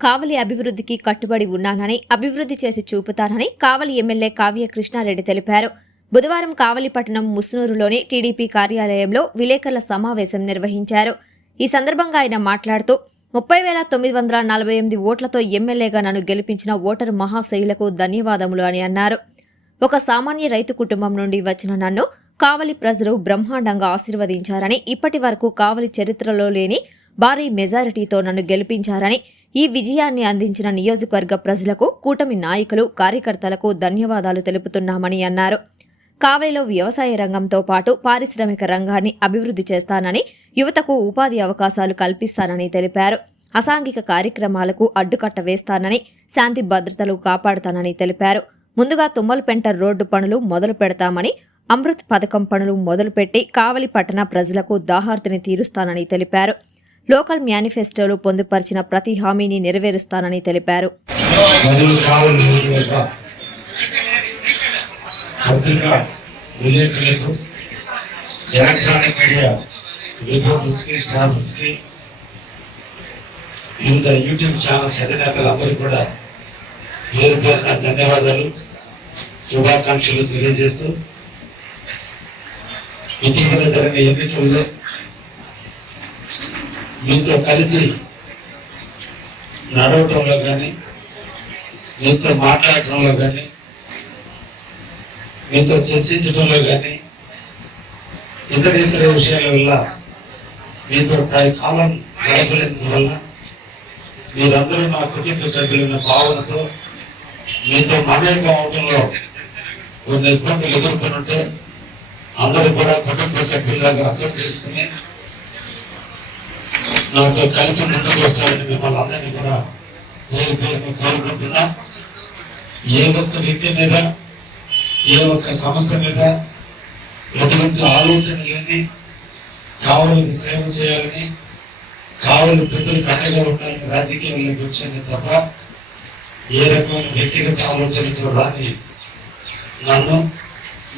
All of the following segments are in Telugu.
కావలి అభివృద్ధికి కట్టుబడి ఉన్నానని అభివృద్ధి చేసి చూపుతానని కావలి ఎమ్మెల్యే కావ్య కృష్ణారెడ్డి తెలిపారు. బుధవారం కావలి పట్టణం ముస్నూరులోని టీడీపీ కార్యాలయంలో విలేకరుల సమావేశం నిర్వహించారు. ఈ సందర్భంగా ఆయన మాట్లాడుతూ ముప్పై వేల తొమ్మిది వందల నలభై ఎనిమిది ఓట్లతో ఎమ్మెల్యేగా నన్ను గెలిపించిన ఓటరు మహాశైలకు ధన్యవాదములు అని అన్నారు. ఒక సామాన్య రైతు కుటుంబం నుండి వచ్చిన నన్ను కావలి ప్రజలు బ్రహ్మాండంగా ఆశీర్వదించారని ఇప్పటి వరకు కావలి చరిత్రలో లేని భారీ మెజారిటీతో నన్ను గెలిపించారని ఈ విజయాన్ని అందించిన నియోజకవర్గ ప్రజలకు కూటమి నాయకులు కార్యకర్తలకు ధన్యవాదాలు తెలుపుతున్నామని అన్నారు. కావలిలో వ్యవసాయ రంగంతో పాటు పారిశ్రామిక రంగాన్ని అభివృద్ధి చేస్తానని యువతకు ఉపాధి అవకాశాలు కల్పిస్తానని తెలిపారు. అసాంఘిక కార్యక్రమాలకు అడ్డుకట్ట వేస్తానని శాంతి భద్రతలు కాపాడుతానని తెలిపారు. ముందుగా తుమ్మలపెంట రోడ్డు పనులు మొదలు పెడతామని అమృత్ పథకం పనులు మొదలుపెట్టి కావలి పట్టణ ప్రజలకు దాహార్తిని తీరుస్తానని తెలిపారు. లోకల్ మేనిఫెస్టోలో పొందుపరిచిన ప్రతి హామీని నెరవేరుస్తానని తెలిపారు. ఎలక్ట్రానిక్ మీడియా వివిధ యూట్యూబ్ ఛానల్స్ అధినేతలందరూ కూడా పేరు పేరున ధన్యవాదాలు శుభాకాంక్షలు తెలియజేస్తూ ఇటీవల జరిగిన ఎన్నికల్లో మీతో కలిసి నడవటంలో కానీ మీతో మాట్లాడటంలో కానీ మీతో చర్చించడంలో కానీ ఇతర ఇతర విషయాల వల్ల మీతో కాయ కాలం గడపలేనందువల్ల మీరందరూ నా కుటుంబ సభ్యులైన భావనతో మీతో మమేకం అవడంలో కొన్ని ఇబ్బందులు ఎదుర్కొని ఉంటే అందరూ కూడా కుటుంబ సభ్యులాగా అర్థం చేసుకుని నాతో కలిసి ముందుకు వస్తారని మిమ్మల్ని అందరినీ కూడా పేరు పేరున కోరుకుంటున్నా. ఏ ఒక్క వ్యక్తి మీద ఏ ఒక్క సంస్థ మీద ఎటువంటి ఆలోచన లేని కావలికి సేవ చేయాలని కావలి పెద్దలు కట్టగా ఉండాలని రాజకీయాల్లోకి వచ్చాను తప్ప ఏ రకమైన వ్యక్తిగత ఆలోచనతో రాని నన్ను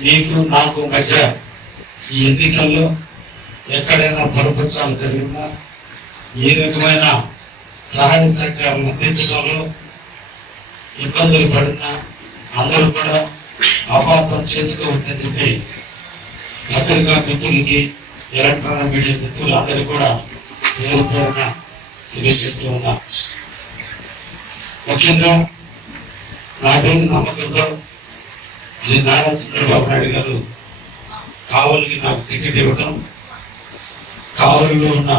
మీకు నాకు మధ్య ఈ ఎన్నికల్లో ఎక్కడైనా పరపక్షాలు జరిగినా ఏ రకమైన సహాయ సహకారాలు అందించడంలో ఇబ్బందులు పడినా అందరూ కూడా అపార్థం చేసుకోవద్దని చెప్పి పత్రికా మిత్రులకి ఎలక్ట్రానిక్ మీడియా మిత్రులు అందరూ కూడా పేరు పేరున తెలియజేస్తూ ఉన్నా. ముఖ్యంగా నా పేరు నమ్మకంతో శ్రీ నారా చంద్రబాబు నాయుడు గారు కావలికి నాకు టికెట్ ఇవ్వడం కావలిలో ఉన్న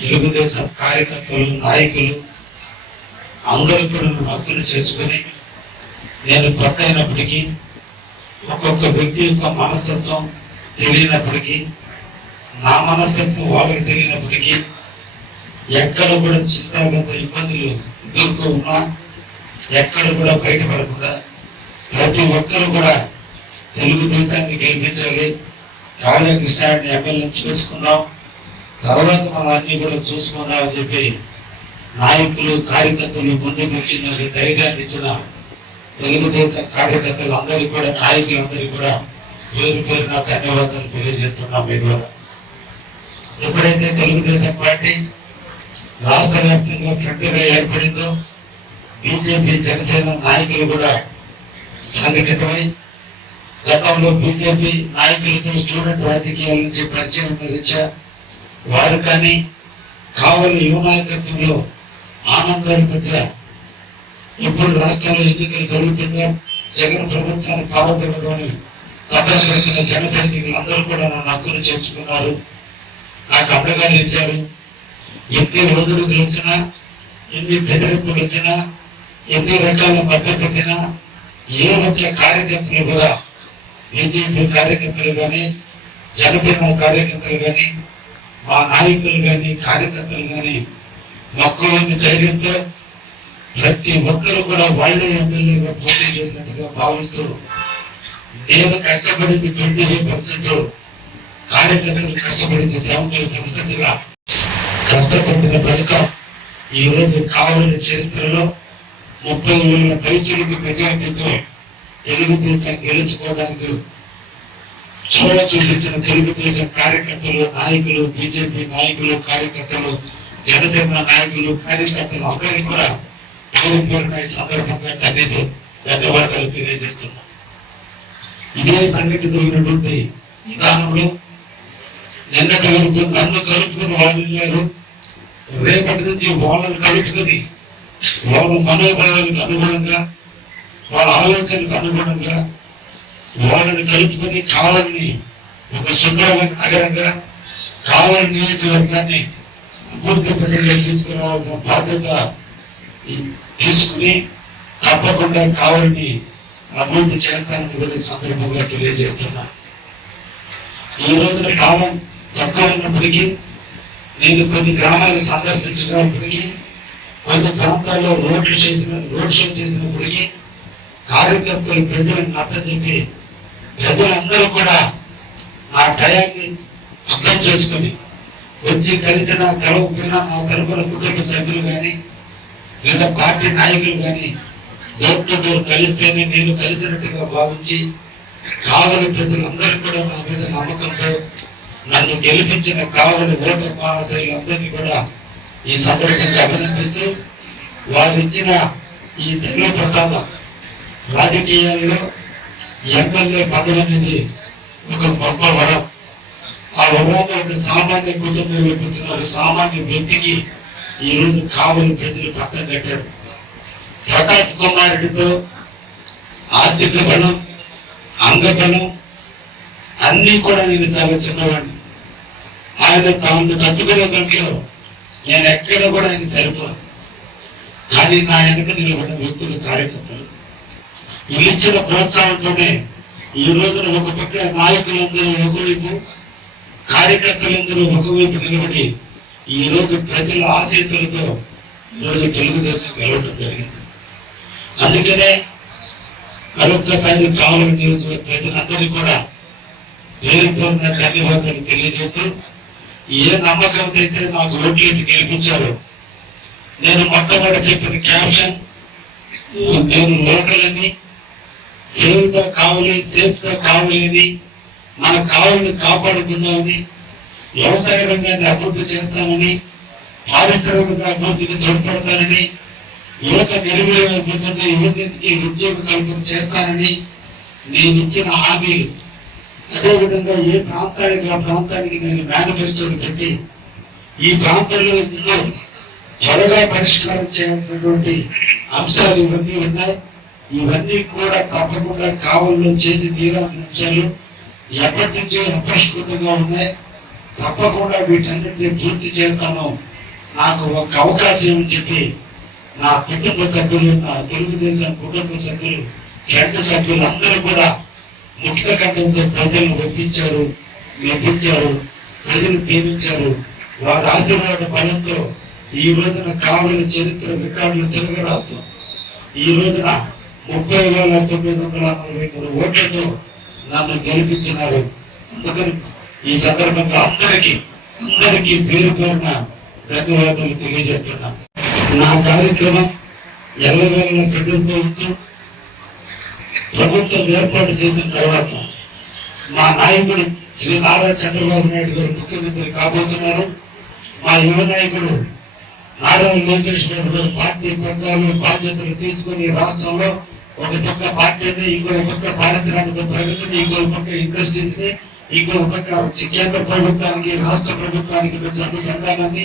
తెలుగుదేశం కార్యకర్తలు నాయకులు అందరూ కూడా నన్ను హక్కులు చేర్చుకొని నేను కొత్త అయినప్పటికీ ఒక్కొక్క వ్యక్తి యొక్క మనస్తత్వం తెలియనప్పటికీ నా మనస్తత్వం వాళ్ళకి తెలియనప్పటికీ ఎక్కడ కూడా చింతాగత ఇబ్బందులు ఎదుర్కో ఉన్నా ఎక్కడ కూడా బయటపడకుండా ప్రతి ఒక్కరు కూడా తెలుగుదేశాన్ని గెలిపించాలి. కావ్య కృష్ణాడిని ఎమ్మెల్యే చేసుకుందాం. తర్వాత మనం అన్ని కూడా చూసుకుందామని చెప్పి నాయకులు కార్యకర్తలు ముందుకు వచ్చిన ధైర్యాన్ని ఇచ్చిన తెలుగుదేశం కార్యకర్తలు అందరికీ కూడా నాయకులందరికీ కూడా పేరు పేరున ధన్యవాదాలు తెలియజేస్తున్నాం మీ ద్వారా. ఎప్పుడైతే తెలుగుదేశం పార్టీ రాష్ట్ర వ్యాప్తంగా ఫ్రంట్గా ఏర్పడిందో బీజేపీ జనసేన నాయకులు కూడా సంఘటితమై గతంలో బీజేపీ నాయకులతో స్టూడెంట్ రాజకీయాల నుంచి పరిచయం ఉన్న రీత్యా వారు కానీ కావలి యువ నాయకత్వంలో ఆనందాన్ని మధ్య ఇప్పుడు రాష్ట్రంలో ఎన్నికలు జరుగుతుందో జగన్ ప్రభుత్వాన్ని పాల్గొనదని తప్పనిసరిగా జన సైనికులు అందరూ కూడా నన్ను హక్కును చేర్చుకున్నారు. నాకు అండగా నిలిచారు. ఎన్ని రోజులు గెలిచినా ఎన్ని బెదిరింపులు వచ్చినా ఎన్ని రకాల మధ్య పెట్టినా ఏ ఒక్క కార్యకర్తలు కూడా బీజేపీ కార్యకర్తలు కానీ జనసేన కార్యకర్తలు కానీ మా నాయకులు కానీ కార్యకర్తలు కానీ మొక్కలోని ధైర్యంతో ప్రతి ఒక్కరు కూడా వాళ్ళే ఎమ్మెల్యేగా పోటీ చేసినట్టుగా భావిస్తూ నేను కష్టపడింది ట్వంటీ ఫైవ్ పర్సెంట్ కార్యకర్తలు కష్టపడింది సెవెంటీ పర్సెంట్గా కష్టపడిన ఫలితం ఈ రోజు కావలి చరిత్రలో ముప్పై వేల పైచులకు మెజార్టీతో తెలుగుదేశం గెలుచుకోవడానికి చోర చూపించిన తెలుగుదేశం కార్యకర్తలు నాయకులు బీజేపీ నాయకులు కార్యకర్తలు జనసేన నాయకులు కార్యకర్తలు అందరికీ కూడా పేరు సందర్భంగా ధన్యవాదాలు ధన్యవాదాలు తెలియజేస్తున్నాం ఇదే సంఘటితమైనటువంటి విధానంలో నిన్న కలుపు నన్ను కలుపుకుని వాళ్ళు వెళ్ళారు రేపటి నుంచి వాళ్ళని కలుపుకొని వాళ్ళ మనోభావాలకు అనుగుణంగా వాళ్ళ ఆలోచనలకు అనుగుణంగా వాళ్ళని కలుపుకొని కావాలని ఒక సుందరమైన నగరంగా కావాలని నియోజకవర్గాన్ని అభివృద్ధి పథకంగా తీసుకురావాల్సిన బాధ్యత తీసుకుని తప్పకుండా కావాలని అభివృద్ధి చేస్తానని కూడా సందర్భంగా తెలియజేస్తున్నా. ఈ రోజున కాలం తక్కువ ఉన్నప్పటికీ నేను కొన్ని గ్రామాలు సందర్శించినప్పటికీ కొన్ని ప్రాంతాల్లో రోడ్లు చేసిన రోడ్ షో చేసినప్పటికీ కార్యకర్తలు ప్రజలను నచ్చజెప్పి ప్రజలందరూ కూడా ఆ టయాన్ని అర్థం చేసుకొని వచ్చి కలిసిన కలవకపోయినా నా తరపున కుటుంబ సభ్యులు కానీ లేదా పార్టీ నాయకులు కానీ డోర్ టు డోర్ కలిస్తేనే నేను కలిసినట్టుగా భావించి కావలి ప్రజలందరూ కూడా నా మీద నమ్మకంతో నన్ను గెలిపించిన కావలి ఓటర్ మహాశయులందరినీ కూడా ఈ సందర్భంగా అభినందిస్తూ వారు ఇచ్చిన ఈ దైవ ప్రసాదం రాజకీయాల్లో ఎమ్మెల్యే పదవి అనేది ఒక గొప్ప వరం. ఆ వరాన్ని ఒక సామాన్య కుటుంబంలో పుట్టిన ఒక సామాన్య వ్యక్తికి ఈ రోజు కావలి ప్రజలు పట్టం కట్టారు. ప్రతాప్ కుమారుడితో ఆర్థిక బలం అంగబలం అన్నీ కూడా నేను చాలా చిన్నవాడిని. ఆయన తాను తట్టుకునే దాంట్లో నేను ఎక్కడ కూడా ఆయన సరిపోను. కానీ నా వెనక నిలబడిన వ్యక్తులు కార్యకర్తలు. వీళ్ళు ఇచ్చిన ప్రోత్సాహంతోనే ఈ రోజున ఒక పక్క నాయకులందరూ ఒకవైపు కార్యకర్తలందరూ ఒకవైపు నిలబడి ఈ రోజు ప్రజల ఆశీస్సులతో ఈ రోజు తెలుగుదేశం గెలవడం జరిగింది. అందుకనే మరొక్కసారి కావాలని నియోజకవర్గ ప్రజలందరినీ కూడా పేరు ధన్యవాదాలు తెలియజేస్తూ ఏ నమ్మకంతో అయితే నాకు ఓట్లేసి గెలిపించారు నేను మొట్టమొదటి చెప్పిన క్యాప్షన్ నేను లోకల్ సేఫ్గా కావలేదు సేఫ్గా కావాలి మన కావాలని కాపాడుకుందామని వ్యవసాయ రంగాన్ని అభివృద్ధి చేస్తామని పారిశ్రామిక అభివృద్ధికి తోడ్పడతానని యువత నిరుమలమైపోతుంది యువతకి ఉద్యోగ కల్పన చేస్తానని నేను ఇచ్చిన హామీలు అదేవిధంగా ఏ ప్రాంతానికి ఆ ప్రాంతానికి నేను మేనిఫెస్టోని పెట్టి ఈ ప్రాంతంలో ఎన్నో త్వరగా పరిష్కారం చేయాల్సినటువంటి అంశాలు ఇవన్నీ ఉన్నాయి. ఇవన్నీ కూడా తప్పకుండా కావల్లో చేసి తీరాల్సిన అంశాలు ఎప్పటి నుంచో అపరిష్కృతంగా ఉన్నాయి. తప్పకుండా వీటన్నిటిని పూర్తి చేస్తాను. నాకు ఒక అవకాశం అని చెప్పి నా కుటుంబ సభ్యులు నా తెలుగుదేశం కుటుంబ సభ్యులు ఫ్రెండ్ సభ్యులు అందరూ కూడా ముక్త కంఠంతో ప్రజలను ఒప్పించారు మెప్పించారు ప్రజలు ప్రేమించారు. వారి ఆశీర్వాద బలంతో ఈ రోజున కావలి చరిత్ర రికార్డులు తెలుగు రాష్ట్రం ఈ రోజున ముప్పై వేల తొమ్మిది వందల అరవై మూడు ఓట్లతో నన్ను గెలిపించినారు అందుకని ఈ సందర్భంగా అందరికీ అందరికీ పేరు పేరున ధన్యవాదాలు తెలియజేస్తున్నాను నా కార్యక్రమం ఎల్లవేళ ప్రజలతో ఉంటూ ప్రభుత్వం ఏర్పాటు చేసిన తర్వాత మా నాయకుడు శ్రీ నారా చంద్రబాబు నాయుడు గారు ముఖ్యమంత్రి కాబోతున్నారు మా యువ నాయకుడు నారా లోకేష్ గారు పార్టీ పగ్గాలు బాధ్యతలు తీసుకుని రాష్ట్రంలో ఒక పక్క పార్టీని ఇంకో పక్క పారిశ్రామిక ప్రగతిని ఇంకో పక్క ఇండస్ట్రీస్ని ఇంకో పక్క కేంద్ర ప్రభుత్వానికి రాష్ట్ర ప్రభుత్వానికి మధ్య అనుసంధానాన్ని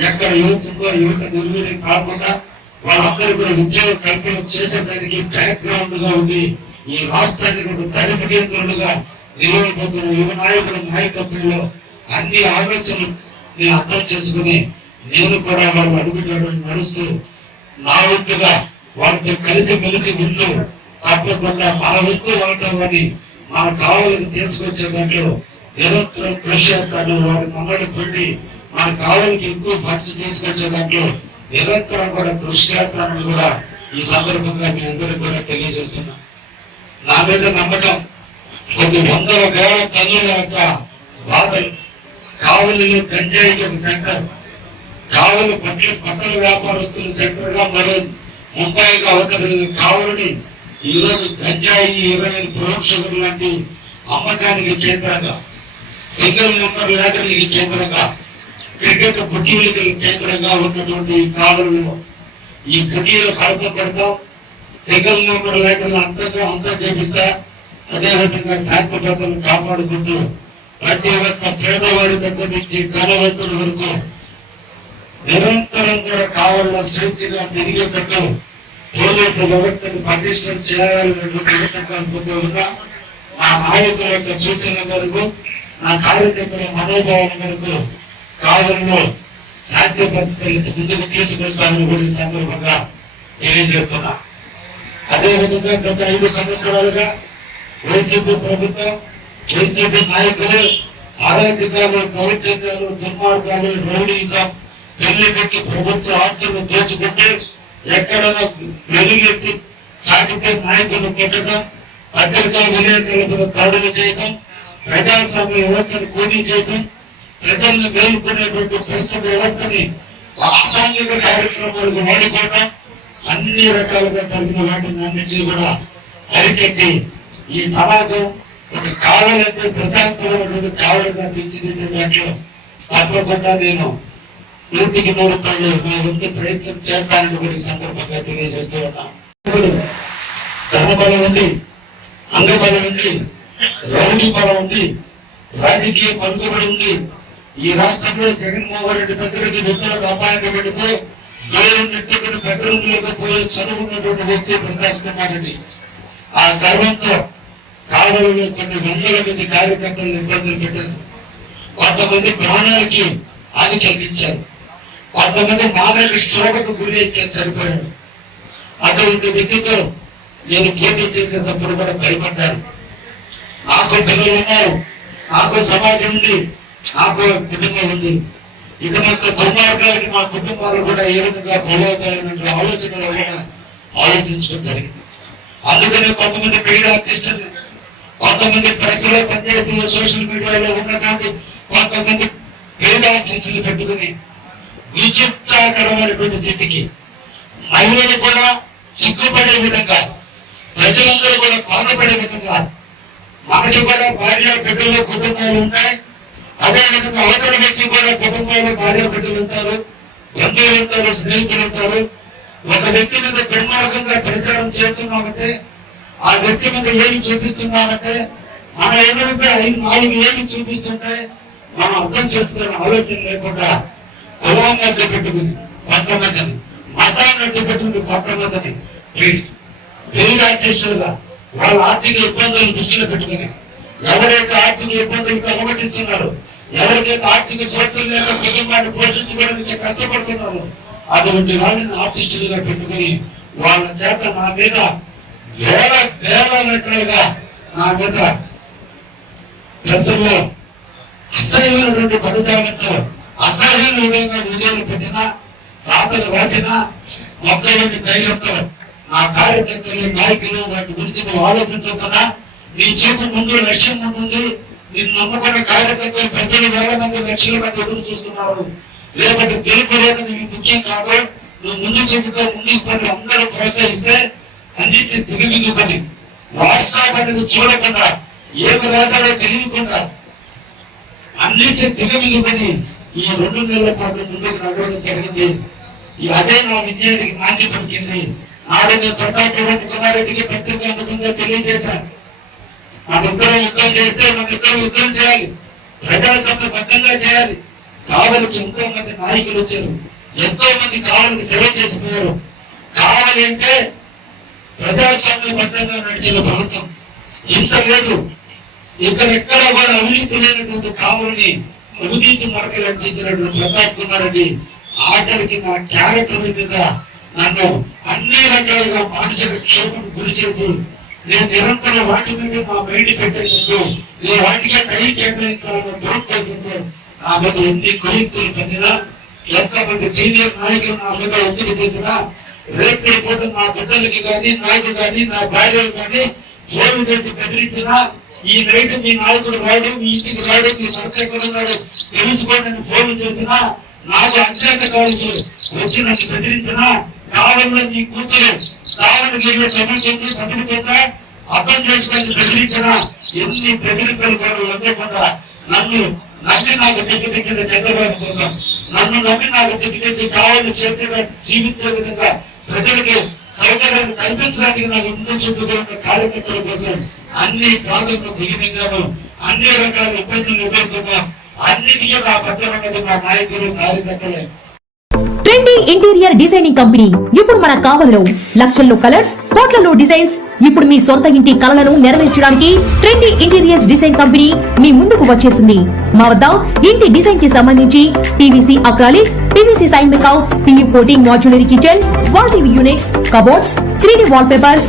ఎక్కడ యువత ఉందో యువత నిర్వీర్యం కాకుండా వాళ్ళందరూ కూడా ఉద్యోగ కల్పన చేసేదానికి బ్యాక్గ్రౌండ్గా ఉండి ఈ రాష్ట్రానికి ఒక దరిశ కేంద్రులుగా నిలవబోతున్న యువ నాయకుల నాయకత్వంలో అన్ని ఆలోచనలు నేను అర్థం చేసుకుని నేను కూడా వాళ్ళు అడుగుతాడు నడుస్తూ నా వంతుగా వాళ్ళతో కలిసి కలిసి ఉంటూ తప్పకుండా మన వృత్తి వాటాన్ని మన కావాలని తీసుకొచ్చే దాంట్లో నిరంతరం కృషి చేస్తాను. వారి మన్నడు పొంది మన కావాలకి ఎక్కువ ఫండ్స్ తీసుకొచ్చే దాంట్లో నిరంతరం కూడా కృషి చేస్తానని కూడా ఈ సందర్భంగా మీ అందరికి కూడా తెలియజేస్తున్నాం. నా మీద నమ్మకం కొన్ని వందల వేల తల్లుల యొక్క బాధలు కావలిలో గంజాయికి ఒక సెంటర్. కావలి పట్ల పట్టణ వ్యాపారస్తుల సెంటర్గా మరో ముంబైకి అవతల కావాలని ఈ రోజు గంజాయి ఇరవై ప్రోక్షకులు లాంటి అమ్మకానికి కేంద్రంగా సింగిల్ నెంబర్ ల్యాటర్లకి కేంద్రంగా క్రికెట్ పుట్టీలకి కేంద్రంగా ఉన్నటువంటి ఈ కాలంలో ఈ పుట్టీలు కడత పెడతాం సింగిల్ నెంబర్ ల్యాటర్లు అంతగా అంతా చేపిస్తా అదే విధంగా కాపాడుకుంటూ ప్రతి ఒక్క పేదవాడి దగ్గర నుంచి ధనవంతుల వరకు నిరంతరం కూడా కావాలన్న స్వేచ్ఛగా తిరిగి పెట్టడం పోలీసు వ్యవస్థను పటిష్టం చేయాలనేటువంటి సంకల్పంతో ఉన్న నా నాయకుల యొక్క సూచన మేరకు నా కార్యకర్తల మనోభావం మేరకు కావల్లో సాధ్య భద్రతలు ముందుకు తీసుకొస్తామని కూడా ఈ సందర్భంగా తెలియజేస్తున్నా. అదేవిధంగా గత ఐదు సంవత్సరాలుగా వైసీపీ ప్రభుత్వం వైసీపీ నాయకులు అరాచకాలు దౌర్జన్యాలు దుర్మార్గాలు రౌడీసం ఇల్లు పెట్టి ప్రభుత్వ ఆస్తులు దోచుకుంటే ఎక్కడైనా వెలుగెత్తి చాటితే నాయకులు పెట్టడం పత్రికా విలేకరులకు దాడులు చేయడం ప్రజాస్వామ్య వ్యవస్థను కూలీ చేయడం ప్రజలను మేలుకునేటువంటి ప్రస్తుత వ్యవస్థని అసాంఘిక కార్యక్రమాలకు వాడుకోవడం అన్ని రకాలుగా జరిగిన వాటిని అన్నింటినీ కూడా అరికట్టి ఈ సమాజం ఒక కావాలంటే ప్రశాంతమైనటువంటి కావాలిగా తీర్చిదిద్దే దాంట్లో తప్పకుండా నేను నూటికి నూరు రూపాయలు ఉపయోగించి ప్రయత్నం చేస్తానని కూడా సందర్భంగా తెలియజేస్తూ ఉన్నాం. ఇప్పుడు ధనబలం ఉంది అంగబలం ఉంది రౌడీ బలం ఉంది రాజకీయ పలుకుబడి ఉంది. ఈ రాష్ట్రంలో జగన్మోహన్ రెడ్డి దగ్గరికి వ్యక్తులకు అపాయింట్మెంట్తో పెడితే నెట్టుకుని బెడ్రూమ్ లేకపోయే చదువుకున్నటువంటి వ్యక్తి ప్రకాష్ కుమార్ రెడ్డి. ఆ గర్వంతో కావలిలో కొన్ని వందల మంది కార్యకర్తలను ఇబ్బందులు పెట్టారు. కొంతమంది ప్రాణాలకి ఆది కలిగించారు కొంతమంది మానసిక శోభకు గురి చనిపోయారు అటువంటి వ్యక్తితో నేను కేటీ చేసేటప్పుడు కూడా భయపడ్డాను. నాకు పిల్లలు ఉన్నారు. నాకు సమాజం ఉంది. నాకు కుటుంబం ఉంది. ఇక యొక్క దుర్మార్గాలకి మా కుటుంబాలు కూడా ఏ విధంగా బలవుతాయనే ఆలోచనలో కూడా ఆలోచించడం జరిగింది. అందుకనే కొంతమంది మీడియా ఆర్టిస్టులు కొంతమంది ప్రెస్లో పనిచేసిన సోషల్ మీడియాలో ఉన్నటువంటి కొంతమంది క్రీడా ఆర్టిస్టులు పెట్టుకుని విచిత్రకరమైనటువంటి స్థితికి మహిళలు కూడా సిగ్గుపడే విధంగా ప్రజలందరూ కూడా బాధపడే విధంగా మనకి కూడా భార్య బిడ్డలు కుటుంబాలు ఉంటాయి అదే విధంగా అవతల వ్యక్తి కూడా కుటుంబాలు భార్య బిడ్డలు ఉంటారు బంధువులు ఉంటారు స్నేహితులు ఉంటారు. ఒక వ్యక్తి మీద దుర్మార్గంగా ప్రచారం చేస్తున్నామంటే ఆ వ్యక్తి మీద ఏమి చూపిస్తున్నామంటే మన ఎదురుపై ఐదు నాలుగు ఏమి చూపిస్తుంటే మనం అర్థం చేసుకునే ఆలోచన లేకుండా కులాన్ని అడ్డు పెట్టుకుంది కొంతమందిని మతాన్ని అడ్డు పెట్టుకుంది కొంతమందిని పేరు అధ్యక్షులుగా వాళ్ళ ఆర్థిక ఇబ్బందులను దృష్టిలో పెట్టుకుని ఎవరైతే ఆర్థిక ఇబ్బందులు అనుమతిస్తున్నారు ఎవరికైతే ఆర్థిక స్వేచ్ఛలు లేక కుటుంబాన్ని పోషించుకోవడానికి కష్టపడుతున్నారు అటువంటి వాళ్ళని ఆర్టిస్టులుగా పెట్టుకుని వాళ్ళ చేత నా మీద వేల వేల రకాలుగా నా మీద ప్రజల్లో అసహ్యమైనటువంటి పదజాలంతో అసహ్యమైన విధంగా వీడియోలు పెట్టినా రాతలు రాసినా మొక్కలని ధైర్యంతో నా కార్యకర్తలు నాయకులు వాటి గురించి నువ్వు ఆలోచించకుండా నీ చూపు ముందు లక్ష్యం ఉంటుంది నిన్ను నమ్ముకునే కార్యకర్తలు ప్రజలు వేల మంది లక్షల మంది ఎదురు చూస్తున్నారు. లేకపోతే గెలుపు లేదు నీకు ముఖ్యం కాదు. నువ్వు ముందు చెబుతూ ముందుకు పని అందరూ ప్రోత్సహిస్తే అన్నింటినీ దిగమింగుకొని వాట్సాప్ అనేది చూడకుండా ఏమి రాశారో తెలియకుండా అన్నింటినీ దిగమింగుకొని ఈ రెండు నెలల పాటు ముందుకు నడవడం జరిగింది. ఈ అదే నా విజయానికి నాంది పలికింది. నాడు నేను ప్రతాప్ చరణ్ కుమార్ రెడ్డికి పత్రిక అనుకుందా తెలియజేశాను మనిద్దరం యుద్ధం చేస్తే మనిద్దరం యుద్ధం చేయాలి. ప్రజాస్వామ్య బద్ధంగా చేయాలి. కావలికి ఎంతో మంది నాయకులు వచ్చారు. ఎంతో మంది కావలికి సేవ చేసిపోయారు కావాలి అంటే ప్రజాస్వామ్య బద్దంగా నడిచిన ప్రభుత్వం హింస లేదు. ఇక్కడ ఎక్కడ కూడా అవినీతి లేనటువంటి కావులని అవినీతి మరకలు అంటించినటువంటి ప్రతాప్ కుమార్ రెడ్డి ఆఖరికి నా క్యారెక్టర్ మీద నన్ను అన్ని రకాలుగా మానసిక క్షోభకు గురి చేసి నేను నిరంతరం వాటి మీద నా మైండ్ పెట్టేందుకు నేను వాటికే కై కేటాయించాలన్న దృక్పథంతో నా మీద ఎన్ని కుయుక్తులు పనినా ఎంతమంది సీనియర్ నాయకులు నా మీద ఒత్తిడి చేసినా రేపు పూట నా బిడ్డలకి కానీ నాకు కానీ నా భార్యలు కానీ ఫోన్ చేసి బెదిరించినా ఈ నైట్ మీ నాయకుడు రాడు మీ ఇంటికి రాడు మీ భర్త ఎక్కడ తెలుసుకోండి ఫోన్లు ఫోన్ చేసినా నాకు అత్యంత కావచ్చు వచ్చి నన్ను బెదిరించిన కాలంలో నీ కూతురు దావణగిరిలో చదువుతుంది బతికిపోతా అర్థం చేసుకొని బెదిరించిన ఎన్ని బెదిరింపులు కూడా ఉండకుండా నన్ను నమ్మి నాకు టికెట్ చంద్రబాబు కోసం నన్ను నమ్మి నాకు టికెట్ కావాలని కావాలి జీవించే విధంగా ప్రజలకి సౌకర్యాలు కల్పించడానికి నాకు ముందు చూపుతున్న కార్యకర్తల కోసం అన్ని బాధలు దిగినాను అన్ని రకాల ఇబ్బందులు ఎదుర్కొన్నా అన్నిటికీ మా పక్కన ఉన్నది మా నాయకులు కార్యకర్తలే. Trendy interior designing company. ఇప్పుడు మన కావల్లో లక్షల్లో కలర్స్ కోట్లలో డిజైన్స్. ఇప్పుడు మీ సొంత ఇంటి కలలను నెరవేర్చడానికి ట్రెండీ ఇంటీరియర్స్ డిజైన్ కంపెనీ మీ ముందుకు వచ్చేసింది. మా వద్ద ఇంటి డిజైన్కి సంబంధించి PVC acrylic PVC sign మేకౌ PU coating modular kitchen wall TV units cupboards three D wall papers